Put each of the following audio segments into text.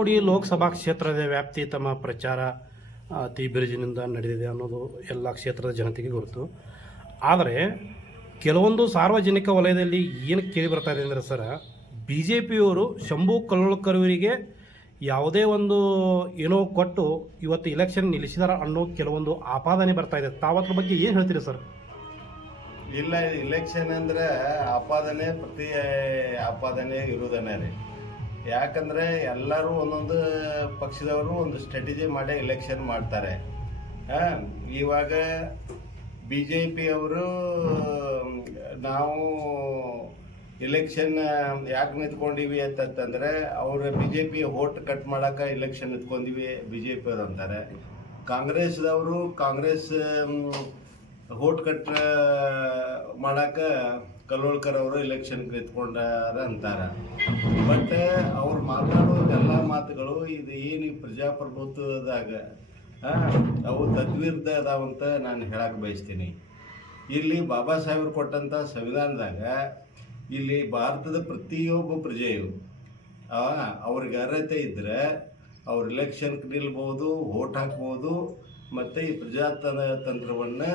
ಕೋಡಿ ಲೋಕಸಭಾ ಕ್ಷೇತ್ರದ ವ್ಯಾಪ್ತಿ ತಮ್ಮ ಪ್ರಚಾರ ಅತಿ ಬಿರುಜಿನಿಂದ ನಡೆದಿದೆ ಅನ್ನೋದು ಎಲ್ಲ ಕ್ಷೇತ್ರದ ಜನತೆಗೆ ಗೊತ್ತು. ಆದರೆ ಕೆಲವೊಂದು ಸಾರ್ವಜನಿಕ ವಲಯದಲ್ಲಿ ಏನು ಕೇಳಿ ಬರ್ತಾ ಇದೆ ಅಂದರೆ ಸರ್ ಬಿ ಜೆ ಪಿಯವರು ಶಂಭು ಕಲ್ಲೋಳ್ಕರ್ವರಿಗೆ ಯಾವುದೇ ಒಂದು ಏನೋ ಕೊಟ್ಟು ಇವತ್ತು ಇಲೆಕ್ಷನ್ ನಿಲ್ಲಿಸಿದಾರ ಅನ್ನೋ ಕೆಲವೊಂದು ಆಪಾದನೆ ಬರ್ತಾ ಇದೆ. ತಾವತ್ರ ಬಗ್ಗೆ ಏನು ಹೇಳ್ತೀರಿ ಸರ್? ಇಲ್ಲ ಇಲೆಕ್ಷನ್ ಅಂದರೆ ಆಪಾದನೆ, ಪ್ರತಿ ಆಪಾದನೆ ಇರುವುದನ್ನೇ ಯಾಕಂದ್ರೆ ಎಲ್ಲರೂ ಒಂದೊಂದು ಪಕ್ಷದವರು ಒಂದು ಸ್ಟ್ರಾಟಜಿ ಮಾಡಿ ಎಲೆಕ್ಷನ್ ಮಾಡ್ತಾರೆ. ಇವಾಗ ಬಿ ಜೆ ಪಿ ಅವರು ನಾವು ಎಲೆಕ್ಷನ್ ಯಾಕೆ ನಿಂತ್ಕೊಂಡಿವಿ ಅಂತಂತಂದ್ರೆ, ಅವರು B J P vote cut ಮಾಡಕ ಎಲೆಕ್ಷನ್ ನಿಂತ್ಕೊಂಡಿವಿ ಬಿ ಜೆ ಪಿ ಅವ್ರು ಅಂತಾರೆ. ಕಾಂಗ್ರೆಸ್ದವರು ಕಾಂಗ್ರೆಸ್ ವೋಟ್ ಕಟ್ ಮಾಡಾಕ ಕಲ್ಲೋಳ್ಕರ್ ಅವರು ಎಲೆಕ್ಷನ್ ನಿಂತ್ಕೊಂಡಾರ ಅಂತಾರ. ಬಟ್ ಅವ್ರು ಮಾತಾಡೋ ಎಲ್ಲ ಮಾತುಗಳು, ಇದು ಏನು ಪ್ರಜಾಪ್ರಭುತ್ವದಾಗ ಅವು ತದ್ವಿರುದ್ಧ ಅದಾವಂತ ನಾನು ಹೇಳಕ್ಕೆ ಬಯಸ್ತೀನಿ. ಇಲ್ಲಿ ಬಾಬಾ ಸಾಹೇಬರು ಕೊಟ್ಟಂತ ಸಂವಿಧಾನದಾಗ, ಇಲ್ಲಿ ಭಾರತದ ಪ್ರತಿಯೊಬ್ಬ ಪ್ರಜೆಯು ಅವ್ರಿಗೆ ಅರ್ಹತೆ ಇದ್ರೆ ಅವ್ರು ಎಲೆಕ್ಷನ್ ನಿಲ್ಬೋದು ವೋಟ್ ಹಾಕ್ಬೋದು, ಮತ್ತು ಈ ಪ್ರಜಾತಂತ್ರವನ್ನು ತಂತ್ರವನ್ನು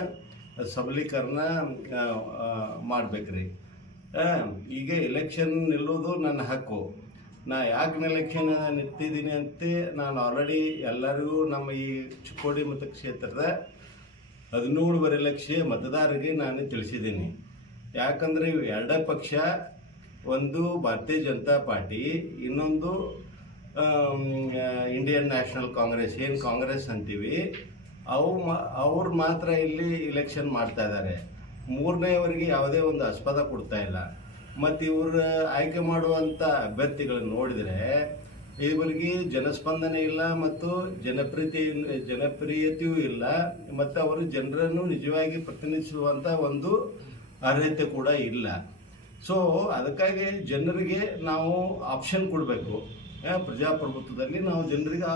ಸಬಲೀಕರಣ ಮಾಡ್ಬೇಕ್ರಿ. ಈಗ ಎಲೆಕ್ಷನ್ ನಿಲ್ಲೋದು ನನ್ನ ಹಕ್ಕು. ನಾ ಯಾಕೆ ಎಲೆಕ್ಷನ್ ನಿಂತಿದ್ದೀನಿ ಅಂತ, ನಾನು ಆಲ್ರೆಡಿ ಎಲ್ಲರಿಗೂ ನಮ್ಮ ಈ ಚಿಕ್ಕೋಡಿ ಮತ ಕ್ಷೇತ್ರದ ಹದಿನೂರು ಲಕ್ಷ ಮತದಾರರಿಗೆ ನಾನು ತಿಳಿಸಿದ್ದೀನಿ. ಯಾಕಂದರೆ ಇವು ಎರಡೇ ಪಕ್ಷ, ಒಂದು ಭಾರತೀಯ ಜನತಾ ಪಾರ್ಟಿ, ಇನ್ನೊಂದು ಇಂಡಿಯನ್ ನ್ಯಾಷನಲ್ ಕಾಂಗ್ರೆಸ್ ಏನು ಕಾಂಗ್ರೆಸ್ ಅಂತೀವಿ ಅವು ಮಾ, ಅವ್ರು ಮಾತ್ರ ಇಲ್ಲಿ ಇಲೆಕ್ಷನ್ ಮಾಡ್ತಾ ಇದ್ದಾರೆ ಮೂರನೇವರಿಗೆ ಯಾವುದೇ ಒಂದು ಆಸ್ಪದ ಕೊಡ್ತಾ ಇಲ್ಲ. ಮತ್ತು ಇವರು ಆಯ್ಕೆ ಮಾಡುವಂಥ ಅಭ್ಯರ್ಥಿಗಳನ್ನು ನೋಡಿದರೆ, ಇವರಿಗೆ ಜನಸ್ಪಂದನೆ ಇಲ್ಲ ಮತ್ತು ಜನಪ್ರಿಯತೆ ಜನಪ್ರಿಯತೆಯೂ ಇಲ್ಲ. ಮತ್ತು ಅವರು ಜನರನ್ನು ನಿಜವಾಗಿ ಪ್ರತಿನಿಧಿಸುವಂಥ ಒಂದು ಅರ್ಹತೆ ಕೂಡ ಇಲ್ಲ. ಸೊ ಅದಕ್ಕಾಗಿ ಜನರಿಗೆ ನಾವು ಆಪ್ಷನ್ ಕೊಡಬೇಕು. ಪ್ರಜಾಪ್ರಭುತ್ವದಲ್ಲಿ ನಾವು ಜನರಿಗೆ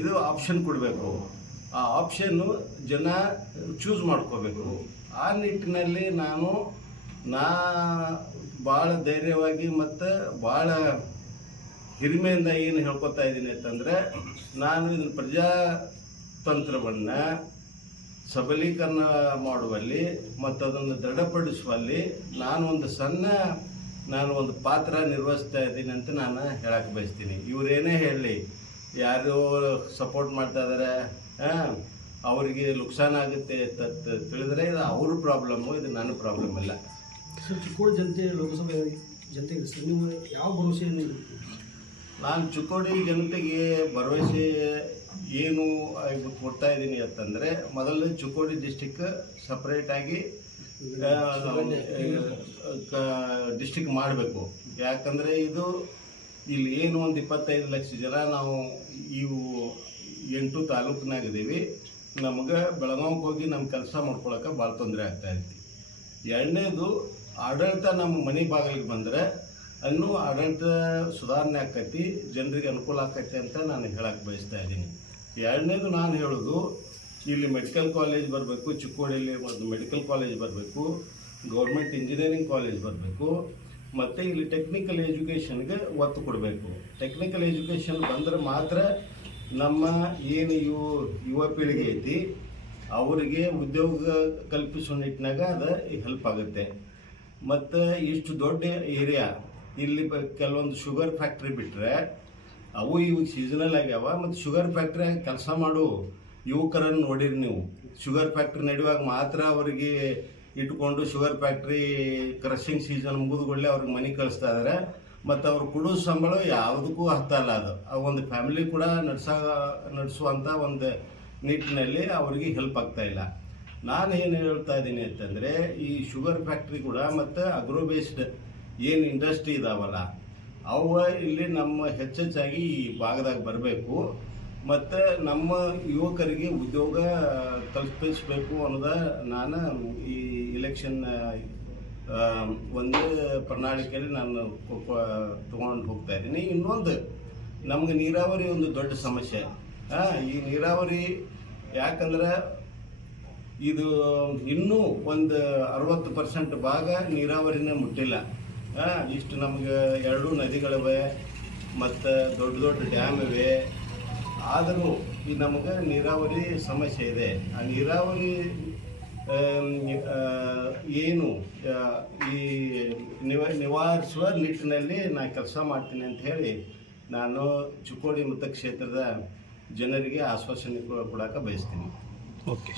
ಇದು ಆಪ್ಷನ್ ಕೊಡಬೇಕು. ಆ ಆಪ್ಷನ್ನು ಜನ ಚೂಸ್ ಮಾಡ್ಕೋಬೇಕು. ಆ ನಿಟ್ಟಿನಲ್ಲಿ ನಾನು, ನಾ ಭಾಳ ಧೈರ್ಯವಾಗಿ ಮತ್ತು ಭಾಳ ಹಿರಿಮೆಯಿಂದ ಏನು ಹೇಳ್ಕೊತಾ ಇದ್ದೀನಿ ಅಂತಂದರೆ, ನಾನು ಇದನ್ನು ಪ್ರಜಾತಂತ್ರವನ್ನು ಸಬಲೀಕರಣ ಮಾಡುವಲ್ಲಿ ಮತ್ತು ಅದನ್ನು ದೃಢಪಡಿಸುವಲ್ಲಿ ನಾನು ಒಂದು ಸಣ್ಣ, ನಾನು ಒಂದು ಪಾತ್ರ ನಿರ್ವಹಿಸ್ತಾ ಇದ್ದೀನಿ ಅಂತ ನಾನು ಹೇಳಕ್ಕೆ ಬಯಸ್ತೀನಿ. ಇವರೇನೇ ಹೇಳಲಿ ಯಾರು ಸಪೋರ್ಟ್ ಮಾಡ್ತಾ ಇದ್ದಾರೆ ಅವರಿಗೆ ನುಕ್ಸಾನ ಆಗುತ್ತೆ ತತ್ ತಿಳಿದ್ರೆ ಇದು ಅವ್ರ ಪ್ರಾಬ್ಲಮ್ಮು ಇದು ನನ್ನ ಪ್ರಾಬ್ಲಮ್ ಅಲ್ಲ. ಸರ್ ಚಿಕ್ಕೋಡಿ ಜನತೆ ಲೋಕಸಭೆ ಜನತೆಗೆ ಸರ್ ನೀವು ಯಾವ ಭರವಸೆಯನ್ನು ನಾನು ಚಿಕ್ಕೋಡಿ ಜನತೆಗೆ ಭರವಸೆ ಏನು ಕೊಡ್ತಾ ಇದ್ದೀನಿ ಅಂತಂದರೆ ಮೊದಲು ಚಿಕ್ಕೋಡಿ ಡಿಸ್ಟಿಕ್ ಸಪ್ರೇಟಾಗಿ ಡಿಸ್ಟಿಕ್ ಮಾಡಬೇಕು. ಯಾಕಂದರೆ ಇದು ಇಲ್ಲಿ ಏನು ಒಂದು ಇಪ್ಪತ್ತೈದು ಲಕ್ಷ ಜನ ನಾವು ಇವು ಎಂಟು ತಾಲೂಕಿನಾಗ ಇದೀವಿ ನಮ್ಗೆ ಬೆಳಗಾವಿಗೆ ಹೋಗಿ ನಮ್ಮ ಕೆಲಸ ಮಾಡ್ಕೊಳಕ್ಕೆ ಭಾಳ ತೊಂದರೆ ಆಗ್ತಾ ಐತಿ. ಎರಡನೇದು ಆಡಳಿತ ನಮ್ಮ ಮನೆ ಬಾಗಿಲಿಗೆ ಬಂದರೆ ಅನ್ನೂ ಆಡಳಿತ ಸುಧಾರಣೆ ಆಕೈತಿ, ಜನರಿಗೆ ಅನುಕೂಲ ಆಕೈತಿ ಅಂತ ನಾನು ಹೇಳಕ್ಕೆ ಬಯಸ್ತಾ ಇದ್ದೀನಿ. ಎರಡನೇದು ನಾನು ಹೇಳೋದು, ಇಲ್ಲಿ ಮೆಡಿಕಲ್ ಕಾಲೇಜ್ ಬರಬೇಕು, ಚಿಕ್ಕೋಡಿಯಲ್ಲಿ ಒಂದು ಮೆಡಿಕಲ್ ಕಾಲೇಜ್ ಬರಬೇಕು, ಗೌರ್ಮೆಂಟ್ ಇಂಜಿನಿಯರಿಂಗ್ ಕಾಲೇಜ್ ಬರಬೇಕು, ಮತ್ತು ಇಲ್ಲಿ ಟೆಕ್ನಿಕಲ್ ಎಜುಕೇಷನ್ಗೆ ಒತ್ತು ಕೊಡಬೇಕು. ಟೆಕ್ನಿಕಲ್ ಎಜುಕೇಷನ್ ಬಂದ್ರೆ ಮಾತ್ರ ನಮ್ಮ ಏನು ಯುವ ಯುವ ಪೀಳಿಗೆ ಐತಿ, ಅವರಿಗೆ ಉದ್ಯೋಗ ಕಲ್ಪಿಸೋ ನಿಟ್ಟಿನಾಗ ಅದು ಹೆಲ್ಪ್ ಆಗುತ್ತೆ. ಮತ್ತು ಇಷ್ಟು ದೊಡ್ಡ ಏರಿಯಾ ಇಲ್ಲಿ ಕೆಲವೊಂದು ಶುಗರ್ ಫ್ಯಾಕ್ಟ್ರಿ ಬಿಟ್ಟರೆ ಅವು ಇವು ಸೀಸನಲ್ ಆಗ್ಯಾವ, ಮತ್ತು ಶುಗರ್ ಫ್ಯಾಕ್ಟ್ರಿ ಕೆಲಸ ಮಾಡು ಯುವಕರನ್ನು ನೋಡಿರಿ ನೀವು. ಶುಗರ್ ಫ್ಯಾಕ್ಟ್ರಿ ನಡೆಯುವಾಗ ಮಾತ್ರ ಅವರಿಗೆ ಇಟ್ಕೊಂಡು ಶುಗರ್ ಫ್ಯಾಕ್ಟ್ರಿ ಕ್ರಷಿಂಗ್ ಸೀಸನ್ ಮುಗಿದುಕೊಳ್ಳೆ ಅವ್ರಿಗೆ ಮನೆ ಕಳಿಸ್ತಾ ಇದಾರೆ. ಮತ್ತು ಅವ್ರು ಕೊಡೋ ಸಂಬಳ ಯಾವುದಕ್ಕೂ ಅಲ್ಲ ಅದು. ಆ ಒಂದು ಫ್ಯಾಮಿಲಿ ಕೂಡ ನಡೆಸ ನಡೆಸುವಂಥ ಒಂದು ನಿಟ್ಟಿನಲ್ಲಿ ಅವರಿಗೆ ಹೆಲ್ಪ್ ಆಗ್ತಾ ಇಲ್ಲ. ನಾನು ಏನು ಹೇಳ್ತಾ ಇದ್ದೀನಿ ಅಂತಂದರೆ, ಈ ಶುಗರ್ ಫ್ಯಾಕ್ಟ್ರಿ ಕೂಡ ಮತ್ತು ಅಗ್ರೋ ಬೇಸ್ಡ್ ಏನು ಇಂಡಸ್ಟ್ರಿ ಇದಾವಲ್ಲ ಅವು ಇಲ್ಲಿ ನಮ್ಮ ಹೆಚ್ಚೆಚ್ಚಾಗಿ ಈ ಭಾಗದಾಗ ಬರಬೇಕು. ಮತ್ತು ನಮ್ಮ ಯುವಕರಿಗೆ ಉದ್ಯೋಗ ಕಲ್ಪಿಸಬೇಕು ಅನ್ನೋದ ನಾನು ಈ ಇಲೆಕ್ಷನ್ ಒಂದು ಪ್ರಣಾಳಿಕೆಯಲ್ಲಿ ನಾನು ತಗೊಂಡು ಹೋಗ್ತಾ ಇದ್ದೀನಿ. ಇನ್ನೊಂದು, ನಮ್ಗೆ ನೀರಾವರಿ ಒಂದು ದೊಡ್ಡ ಸಮಸ್ಯೆ. ಈ ನೀರಾವರಿ ಯಾಕಂದ್ರೆ ಇದು ಇನ್ನೂ ಒಂದು ಅರವತ್ತು ಪರ್ಸೆಂಟ್ ಭಾಗ ನೀರಾವರಿನೇ ಮುಟ್ಟಿಲ್ಲ. ಇಷ್ಟು ನಮ್ಗೆ ಎರಡು ನದಿಗಳಿವೆ, ಮತ್ತು ದೊಡ್ಡ ದೊಡ್ಡ ಡ್ಯಾಮ್ ಇವೆ. ಆದರೂ ಈ ನಮಗೆ ನೀರಾವರಿ ಸಮಸ್ಯೆ ಇದೆ. ಆ ನೀರಾವರಿ ಏನು ಈ ನಿವ ನಿವಾರಿಸುವ ನಿಟ್ಟಿನಲ್ಲಿ ನಾನು ಕೆಲಸ ಮಾಡ್ತೀನಿ ಅಂತ ಹೇಳಿ ನಾನು ಚಿಕ್ಕೋಡಿ ಮತಕ್ಷೇತ್ರದ ಜನರಿಗೆ ಆಶ್ವಾಸನೆ ಕೊಡೋಕೆ ಬಯಸ್ತೀನಿ. ಓಕೆ.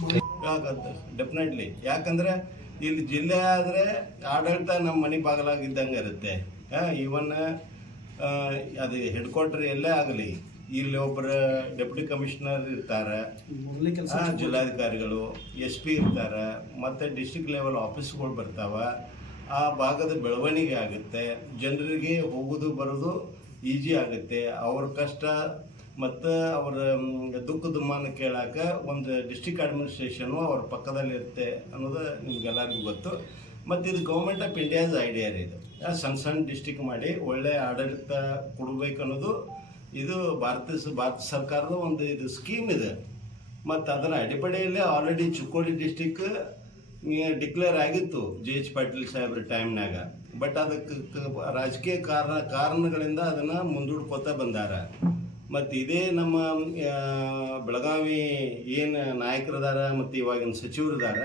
ಡೆಫಿನೆಟ್ಲಿ ಯಾಕಂದ್ರೆ ಇಲ್ಲಿ ಜಿಲ್ಲೆ ಆದರೆ ಆಡಳಿತ ನಮ್ಮ ಮನೆ ಬಾಗಲಾಗಿದ್ದಂಗೆ ಇರುತ್ತೆ. ಈವನ್ ಅದು ಹೆಡ್ ಕ್ವಾರ್ಟರ್ ಎಲ್ಲೇ ಆಗಲಿ. ಇಲ್ಲಿ ಒಬ್ಬರು ಡೆಪ್ಯೂಟಿ ಕಮಿಷನರ್ ಇರ್ತಾರೆ. ಜಿಲ್ಲಾಧಿಕಾರಿಗಳು ಎಸ್ ಪಿ ಇರ್ತಾರೆ ಮತ್ತು ಡಿಸ್ಟ್ರಿಕ್ಟ್ ಲೆವೆಲ್ ಆಫೀಸ್ಗಳು ಬರ್ತಾವೆ. ಆ ಭಾಗದ ಬೆಳವಣಿಗೆ ಆಗುತ್ತೆ. ಜನರಿಗೆ ಹೋಗೋದು ಬರೋದು ಈಜಿ ಆಗುತ್ತೆ. ಅವ್ರ ಕಷ್ಟ ಮತ್ತು ಅವರ ದುಃಖ ದುಮ್ಮಾನ ಕೇಳಾಕ ಒಂದು ಡಿಸ್ಟ್ರಿಕ್ಟ್ ಅಡ್ಮಿನಿಸ್ಟ್ರೇಷನು ಅವ್ರ ಪಕ್ಕದಲ್ಲಿ ಇರುತ್ತೆ ಅನ್ನೋದು ನಿಮ್ಗೆಲ್ಲರಿಗೂ ಗೊತ್ತು. ಮತ್ತು ಇದು ಗೌರ್ಮೆಂಟ್ ಆಫ್ ಇಂಡಿಯಾದ ಐಡಿಯಾ ರೀ ಇದು. ಸಣ್ಣ ಸಣ್ಣ ಡಿಸ್ಟಿಕ್ ಮಾಡಿ ಒಳ್ಳೆಯ ಆಡಳಿತ ಕೊಡಬೇಕು ಅನ್ನೋದು ಇದು ಭಾರತ ಭಾರತ ಸರ್ಕಾರದ ಒಂದು ಇದು ಸ್ಕೀಮ್ ಇದೆ. ಮತ್ತು ಅದರ ಅಡಿಪಡೆಯಲ್ಲೇ ಆಲ್ರೆಡಿ ಚಿಕ್ಕೋಡಿ ಡಿಸ್ಟಿಕ್ ಡಿಕ್ಲೇರ್ ಆಗಿತ್ತು ಜಿ ಎಚ್ ಪಾಟೀಲ್ ಸಾಹೇಬ್ರ ಟೈಮ್ನಾಗ ಬಟ್ ಅದಕ್ಕೆ ರಾಜಕೀಯ ಕಾರಣ, ಕಾರಣಗಳಿಂದ ಅದನ್ನು ಮುಂದೂಡ್ಕೋತಾ ಬಂದಾರ. ಮತ್ತು ಇದೇ ನಮ್ಮ ಬೆಳಗಾವಿ ಏನು ನಾಯಕರದಾರ ಮತ್ತು ಇವಾಗಿನ ಸಚಿವರದಾರ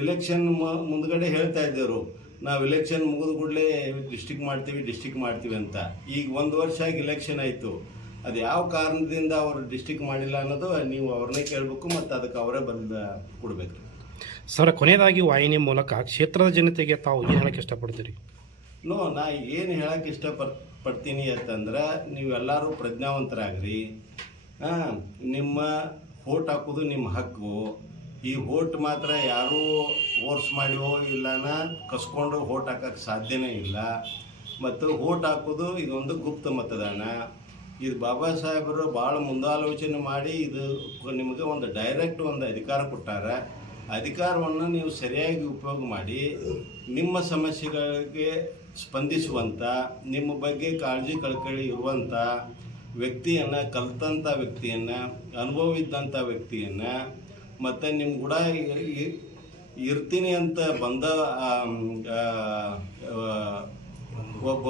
ಇಲೆಕ್ಷನ್ ಮುಂದ್ಗಡೆ ಹೇಳ್ತಾ ಇದ್ದೇವರು ನಾವು ಎಲೆಕ್ಷನ್ ಮುಗಿದ ಕೂಡಲೇ ಡಿಸ್ಟಿಕ್ ಮಾಡ್ತೀವಿ ಡಿಸ್ಟಿಕ್ ಮಾಡ್ತೀವಿ ಅಂತ. ಈಗ ಒಂದು ವರ್ಷ ಆಗಿ ಎಲೆಕ್ಷನ್ ಆಯಿತು. ಅದು ಯಾವ ಕಾರಣದಿಂದ ಅವರು ಡಿಸ್ಟಿಕ್ ಮಾಡಿಲ್ಲ ಅನ್ನೋದು ನೀವು ಅವ್ರನ್ನೇ ಕೇಳಬೇಕು ಮತ್ತು ಅದಕ್ಕೆ ಅವರೇ ಬಂದು ಕೊಡ್ಬೇಕು. ಸರ್ ಕೊನೆಯದಾಗಿ ವಾಹಿನಿ ಮೂಲಕ ಕ್ಷೇತ್ರದ ಜನತೆಗೆ ತಾವು ಏನು ಹೇಳಕ್ಕೆ ಇಷ್ಟಪಡ್ತೀರಿ? ನೋ ನಾ ಏನು ಹೇಳಕ್ಕೆ ಇಷ್ಟಪಡ್ ಪಡ್ತೀನಿ ಅಂತಂದ್ರೆ ನೀವೆಲ್ಲರೂ ಪ್ರಜ್ಞಾವಂತರಾಗ್ರಿ. ಹಾಂ ನಿಮ್ಮ ಓಟ್ ಹಾಕೋದು ನಿಮ್ಮ ಹಕ್ಕು. ಈ ಓಟ್ ಮಾತ್ರ ಯಾರೂ ಓಟ್ಸ್ ಮಾಡಿವೋ ಇಲ್ಲನ ಕಸ್ಕೊಂಡು ಓಟ್ ಹಾಕಕ್ಕೆ ಸಾಧ್ಯನೇ ಇಲ್ಲ. ಮತ್ತು ಓಟ್ ಹಾಕೋದು ಇದೊಂದು ಗುಪ್ತ ಮತದಾನ. ಇದು ಬಾಬಾ ಸಾಹೇಬರು ಭಾಳ ಮುಂದಾಲೋಚನೆ ಮಾಡಿ ಇದು ನಿಮಗೆ ಒಂದು ಡೈರೆಕ್ಟ್ ಒಂದು ಅಧಿಕಾರ ಕೊಟ್ಟಾರ. ಅಧಿಕಾರವನ್ನು ನೀವು ಸರಿಯಾಗಿ ಉಪಯೋಗ ಮಾಡಿ, ನಿಮ್ಮ ಸಮಸ್ಯೆಗಳಿಗೆ ಸ್ಪಂದಿಸುವಂಥ ನಿಮ್ಮ ಬಗ್ಗೆ ಕಾಳಜಿ ಕಳ್ಕಳಿ ಇರುವಂಥ ವ್ಯಕ್ತಿಯನ್ನು ಕಲ್ತಂಥ ವ್ಯಕ್ತಿಯನ್ನು ಅನುಭವ ಇದ್ದಂಥ ವ್ಯಕ್ತಿಯನ್ನು ಮತ್ತು ನಿಮ್ಮ ಕೂಡ ಇರ್ತೀನಿ ಅಂತ ಬಂದ ಒಬ್ಬ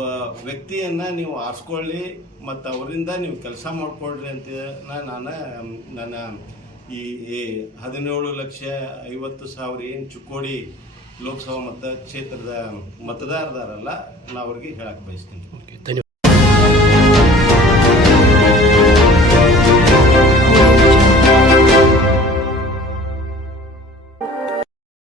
ವ್ಯಕ್ತಿಯನ್ನು ನೀವು ಆರಿಸ್ಕೊಳ್ಳಿ, ಮತ್ತು ಅವರಿಂದ ನೀವು ಕೆಲಸ ಮಾಡಿಕೊಡ್ರಿ ಅಂತ ನಾನು ನನ್ನ ಈ ಹದಿನೇಳು ಲಕ್ಷ ಐವತ್ತು ಸಾವಿರ ಏನು ಚಿಕ್ಕೋಡಿ ಲೋಕಸಭಾ ಮತ ಕ್ಷೇತ್ರದ ಮತದಾರದಾರಲ್ಲ, ನಾ ಅವ್ರಿಗೆ ಹೇಳಕ್ಕೆ ಬಯಸ್ತೀನಿ.